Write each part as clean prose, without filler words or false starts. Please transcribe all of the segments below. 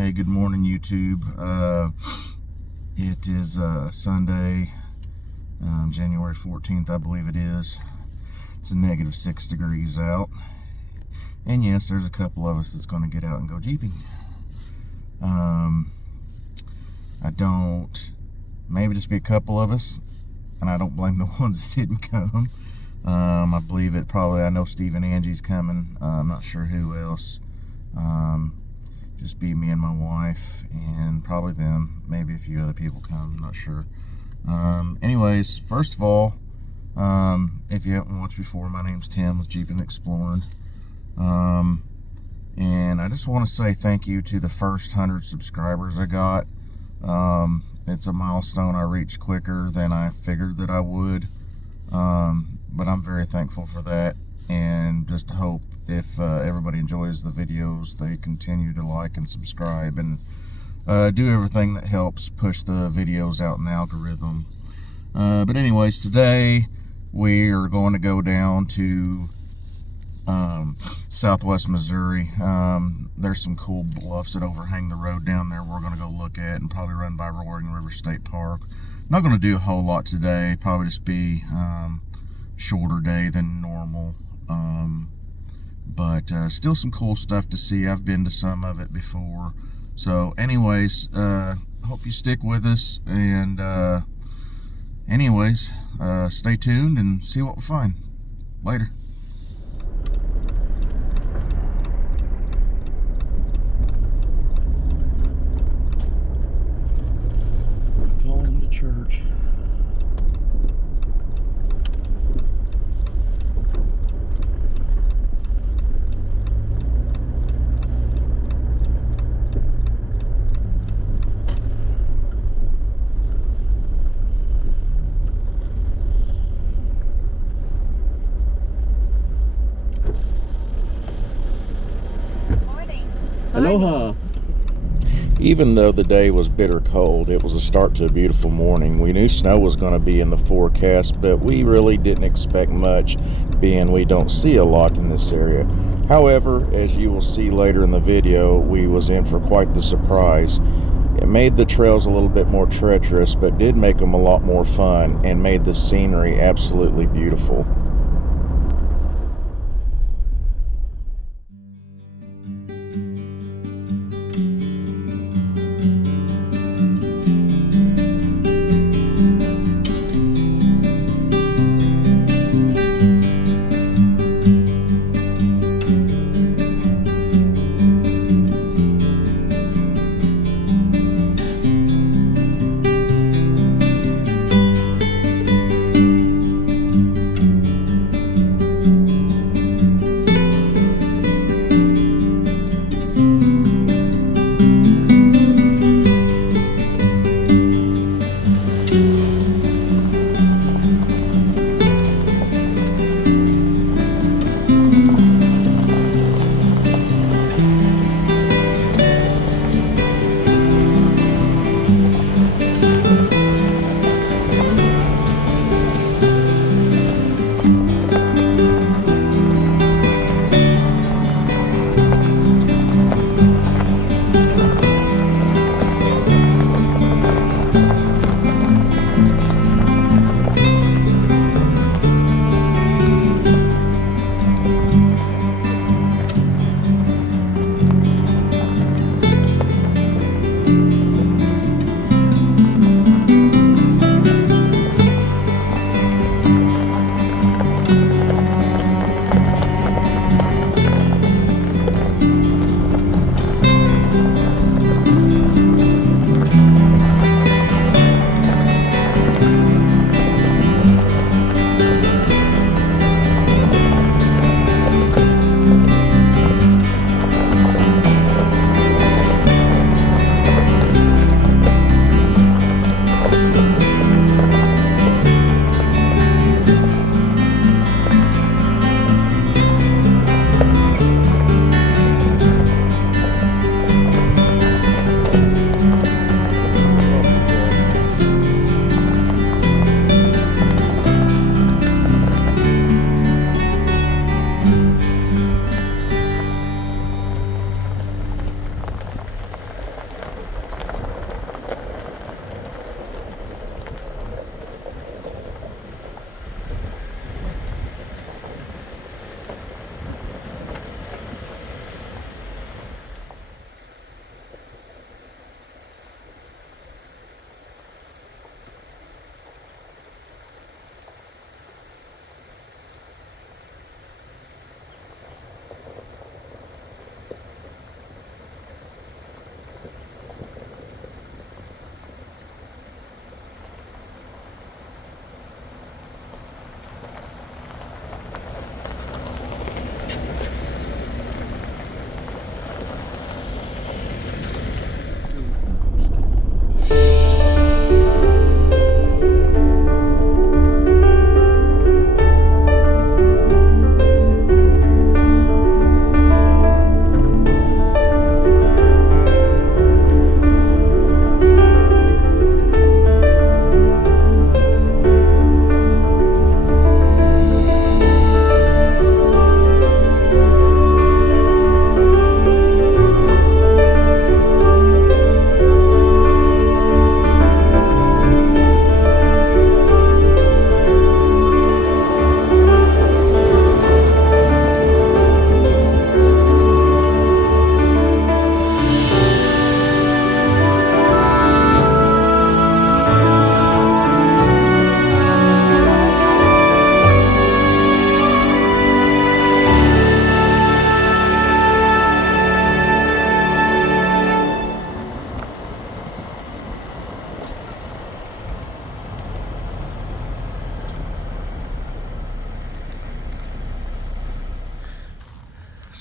Hey, good morning, YouTube. It is Sunday, January 14th, I believe it is. It's a negative 6 degrees out. And yes, there's a couple of us that's going to get out and go jeeping. Maybe just be a couple of us, and I don't blame the ones that didn't come. I believe I know Steve and Angie's coming. I'm not sure who else. Just be me and my wife and probably them. Maybe a few other people come, I'm not sure. Anyways, first of all, if you haven't watched before, my name's Tim with Jeeping Exploring. And I just want to say thank you to the first 100 subscribers I got. It's a milestone I reached quicker than I figured that I would. But I'm very thankful for that. And just hope if everybody enjoys the videos, they continue to like and subscribe and do everything that helps push the videos out in the algorithm. But anyways, today we are going to go down to Southwest Missouri. There's some cool bluffs that overhang the road down there we're going to go look at and probably run by Roaring River State Park. Not going to do a whole lot today, probably just be shorter day than normal. But still some cool stuff to see. I've been to some of it before. So anyways, hope you stick with us, and stay tuned and see what we find. Later. Following the church. Aloha. Even though the day was bitter cold, it was a start to a beautiful morning. We knew snow was going to be in the forecast, but we really didn't expect much, being we don't see a lot in this area. However, as you will see later in the video, we was in for quite the surprise. It made the trails a little bit more treacherous, but did make them a lot more fun and made the scenery absolutely beautiful.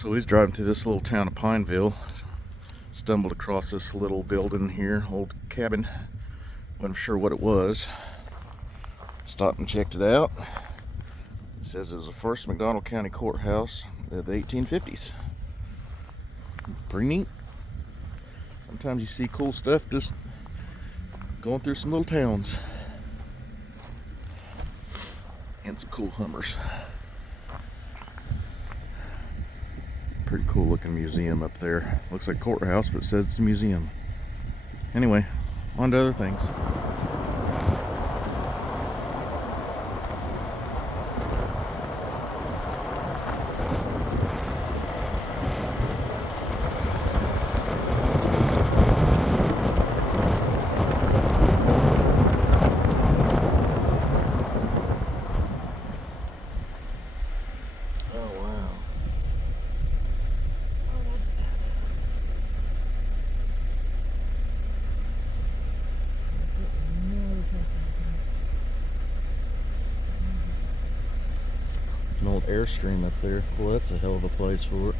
So he's driving through this little town of Pineville. Stumbled across this little building here, old cabin. Wasn't sure what it was. Stopped and checked it out. It says it was the first McDonald County courthouse of the 1850s. Pretty neat. Sometimes you see cool stuff just going through some little towns. And some cool Hummers. Pretty cool looking museum up there. Looks like courthouse, but it says it's a museum. Anyway, on to other things. An old Airstream up there. Well, that's a hell of a place for it.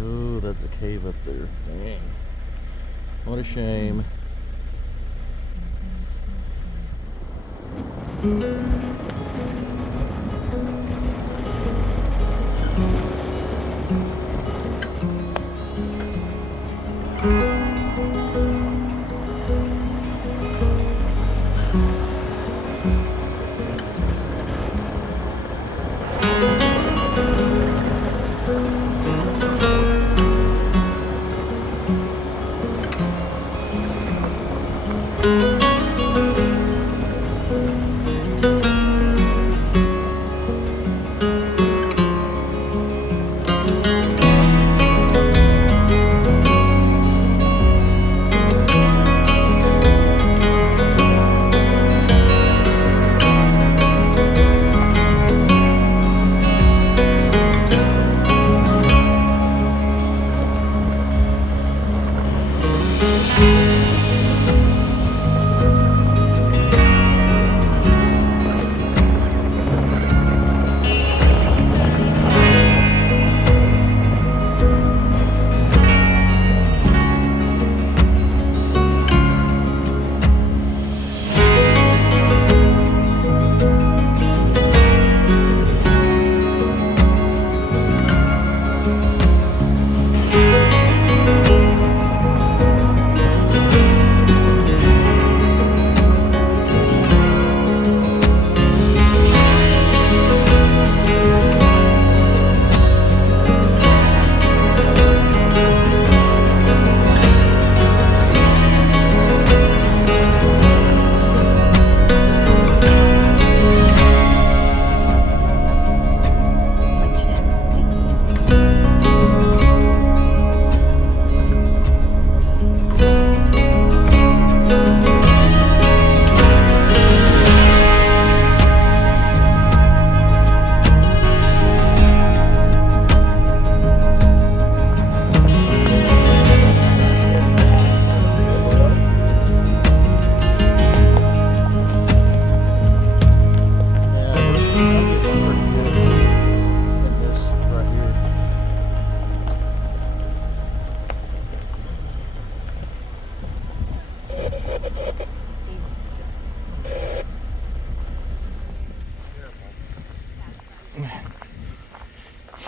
Oh, that's a cave up there. Dang. What a shame.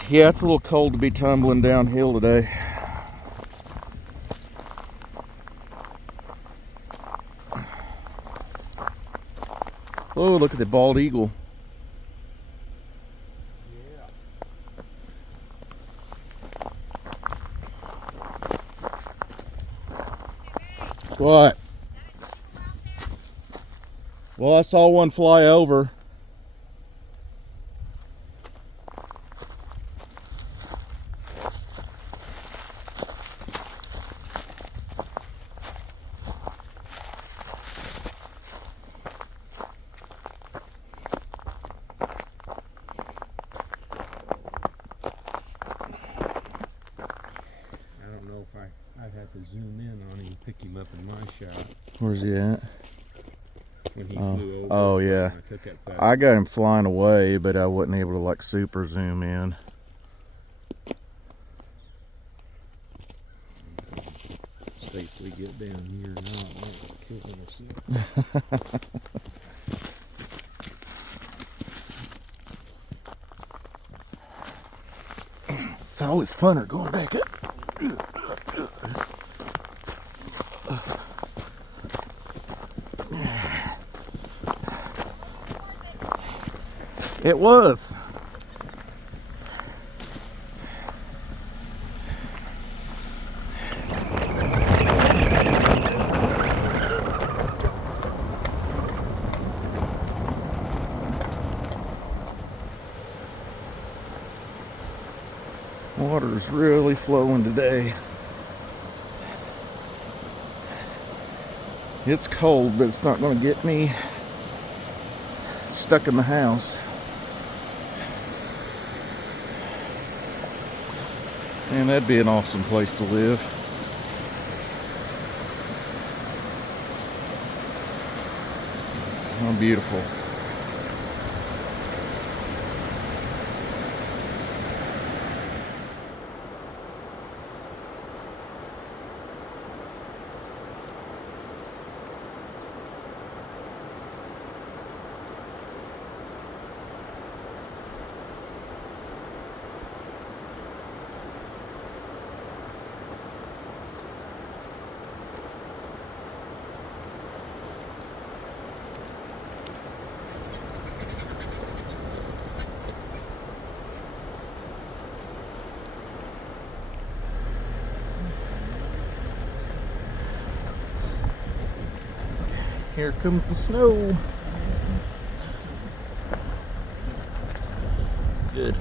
Yeah, it's a little cold to be tumbling downhill today. Oh, look at the bald eagle. What? Well, I saw one fly over. I'd have to zoom in on him and pick him up in my shot. Where's he at? When he flew over. Oh yeah. I took that photo. I got him flying away, but I wasn't able to like super zoom in. Safely get down here and not kill myself. It's always funner going back up. It was. Water's really flowing today. It's cold, but it's not going to get me stuck in the house. Man, that'd be an awesome place to live. How beautiful. Here comes the snow. Good.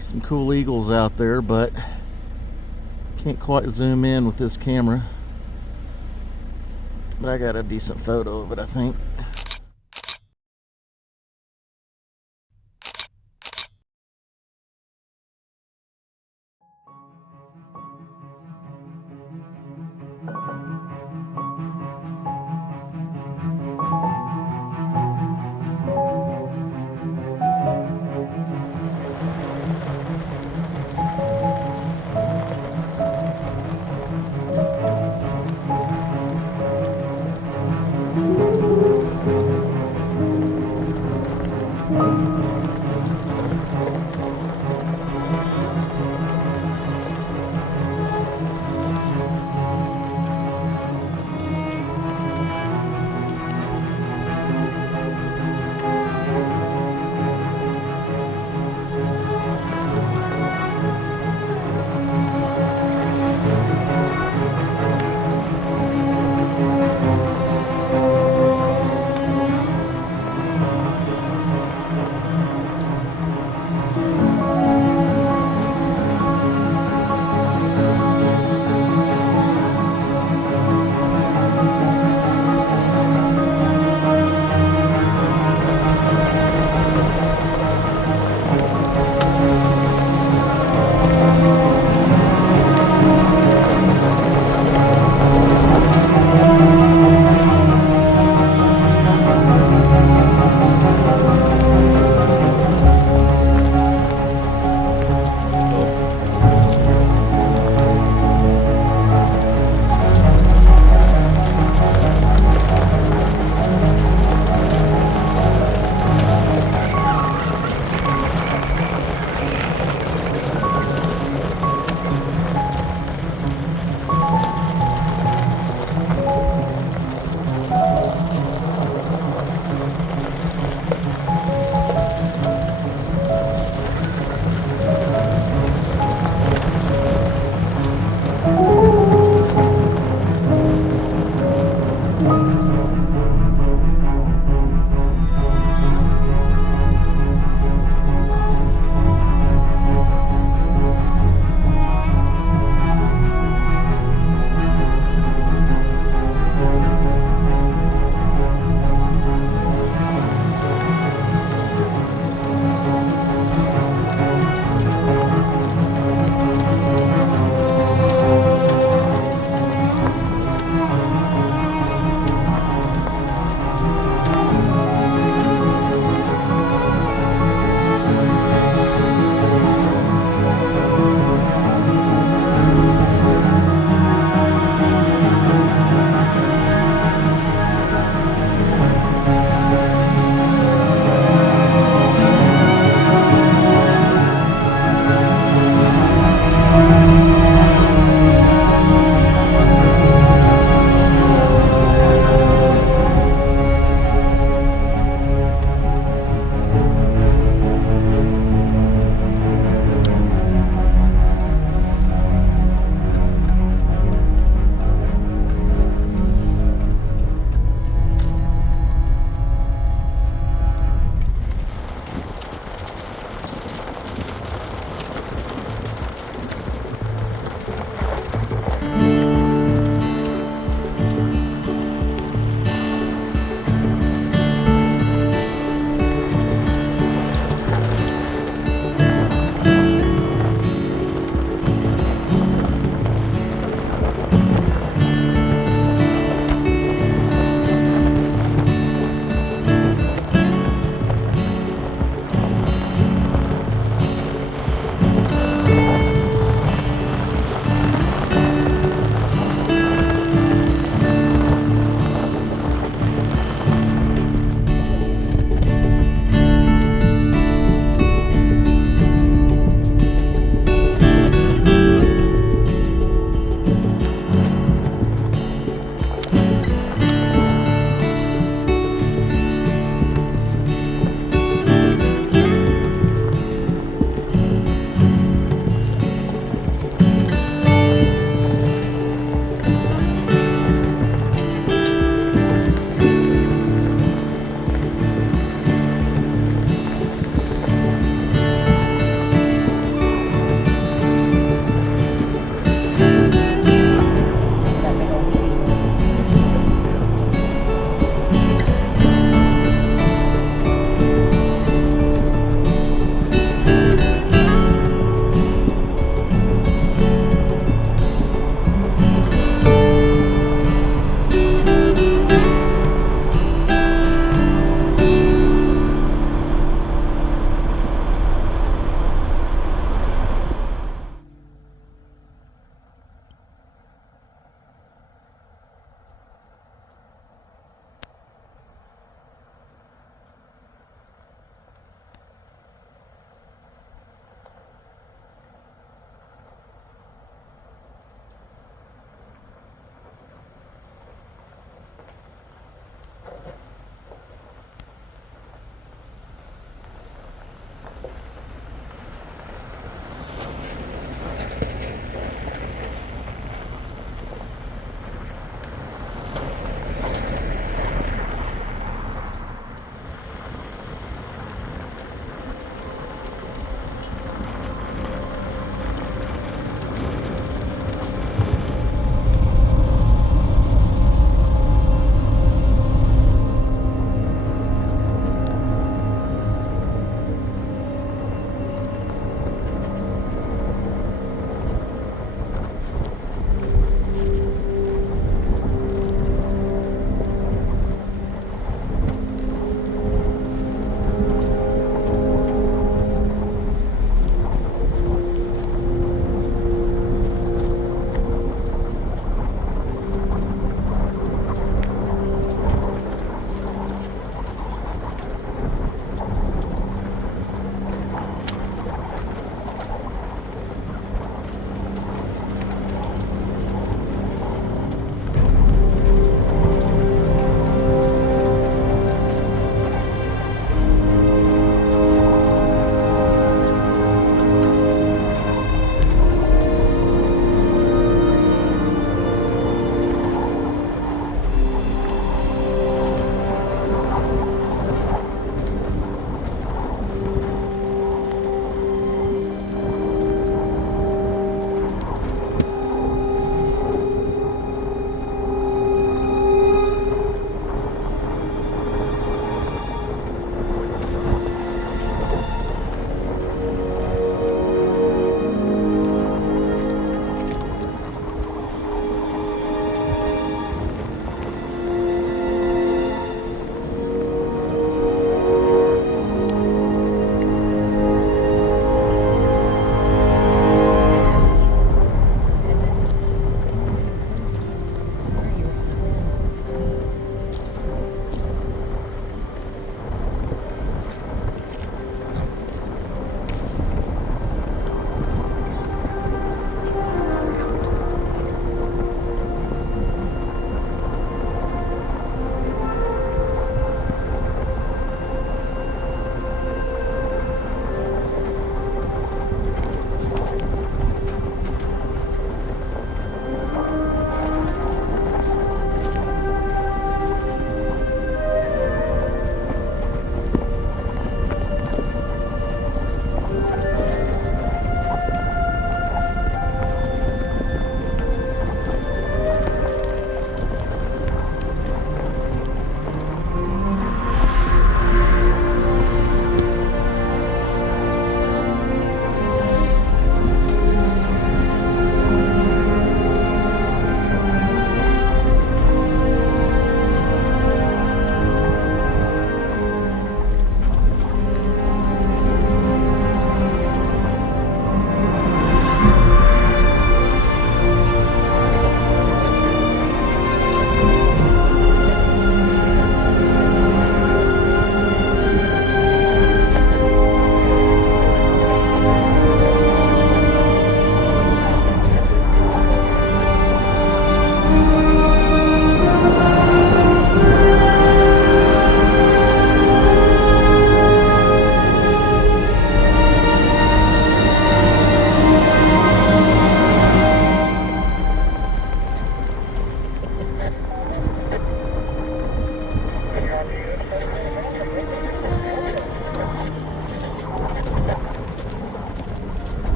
Some cool eagles out there, but can't quite zoom in with this camera. But I got a decent photo of it, I think.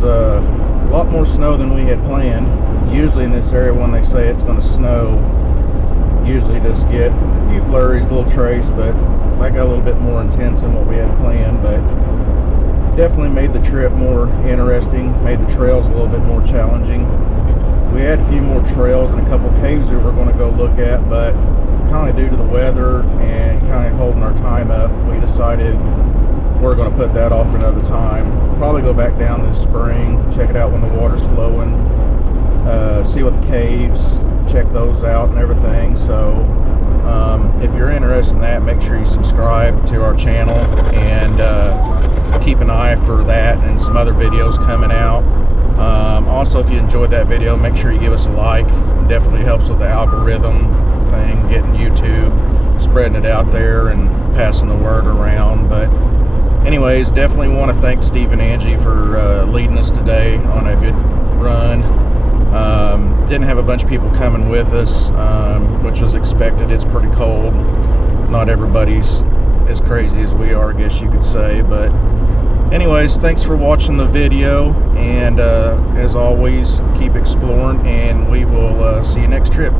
was a lot more snow than we had planned. Usually in this area, when they say it's going to snow, usually just get a few flurries, a little trace, but that got a little bit more intense than what we had planned. But definitely made the trip more interesting, made the trails a little bit more challenging. We had a few more trails and a couple caves we were going to go look at, but kind of due to the weather and kind of holding our time up, we decided we're going to put that off for another time. Probably go back down this spring, check it out when the water's flowing, see what the caves, check those out and everything. So if you're interested in that, make sure you subscribe to our channel and keep an eye for that and some other videos coming out. Also, if you enjoyed that video, make sure you give us a like. It definitely helps with the algorithm thing, getting YouTube, spreading it out there and passing the word around. But anyways, definitely want to thank Steve and Angie for leading us today on a good run. Didn't have a bunch of people coming with us, which was expected. It's pretty cold. Not everybody's as crazy as we are, I guess you could say. But anyways, thanks for watching the video, and as always, keep exploring, and we will see you next trip.